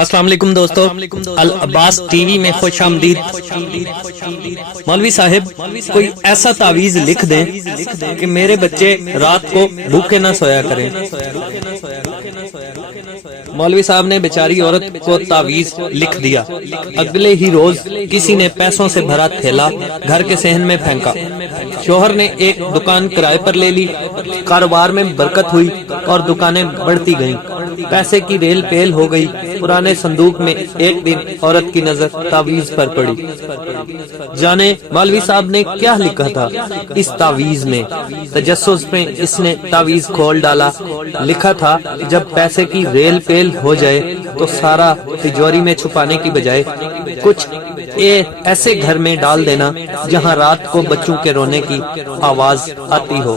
السلام علیکم دوستو، العباس ٹی وی میں خوش آمدید۔ مولوی صاحب کوئی ایسا تعویذ لکھ دیں کہ میرے بچے رات کو بھوکے نہ سویا کریں۔ مولوی صاحب نے بیچاری عورت کو تعویذ لکھ دیا۔ اگلے ہی روز کسی نے پیسوں سے بھرا تھیلا گھر کے صحن میں پھینکا۔ شوہر نے ایک دکان کرائے پر لے لی، کاروبار میں برکت ہوئی اور دکانیں بڑھتی گئیں، پیسے کی ریل پیل ہو گئی۔ پرانے صندوق میں ایک دن عورت کی نظر تعویذ پر پڑی۔ جانے مولوی صاحب نے کیا لکھا تھا اس تعویذ میں؟ تجسس میں اس نے تعویذ کھول ڈالا۔ لکھا تھا جب پیسے کی ریل پیل ہو جائے تو سارا تجوری میں چھپانے کی بجائے کچھ ایسے گھر میں ڈال دینا جہاں رات کو بچوں کے رونے کی آواز آتی ہو۔